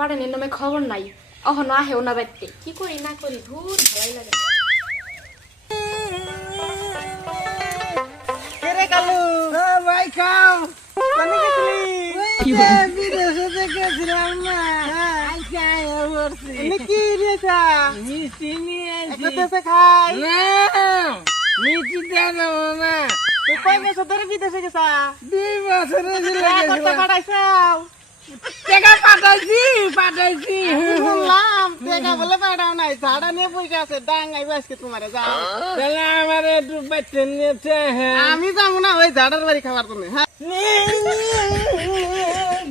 পাঠানির নামে খবর নাই অহনো আহেও না বাইতে কি করি না করি ধুর ভালাই লাগে কেরে কালু ভাই খাও পানি গেছলি কি বিদেশে গেছিলাম না আজকে আয়া পড়ছি কি রেছা মিষ্টি নিয়ে আইছি একসাথে খাই না মিষ্টি দাও না তুই কয় বছর ধরে বিদেশে গেছা 2 বছর হইছে কত পাঠাইছাও টাকা পাঠাইছি বললাম টাকা বলে পাঠাও নাই ঝাড়া নিয়ে বসে আছে ডাঙ্গাইবে আজকে তোমারে যাও তাহলে আমারে একটু বাইতে নিয়েছে আমি যাবো না ওই ঝাড়ার বাড়ি খাবার জন্য হ্যাঁ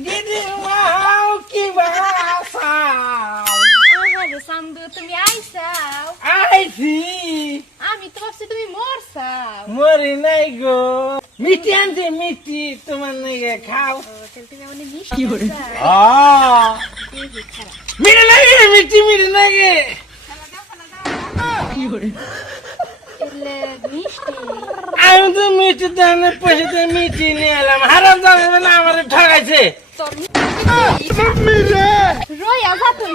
দিদি মাও কি বাসা আরে সামদু তুমি আইছাও আইছি আমি তো ভাবছি তুমি মরছাও মরি নাই গো মিষ্টি আনছে মিষ্টি তোমার নাকি খাও তাহলে তুমি আমাকে মিষ্টি মিলে লাগে মিষ্টি মিলে লাগে এলে মিষ্টি আমি তো মিষ্টি দানে পয়সা দিয়ে মিষ্টি নিয়ে এলাম হারাম যাবে না আমার ঠকাইছে তোর মিষ্টি রইয়া যা তুই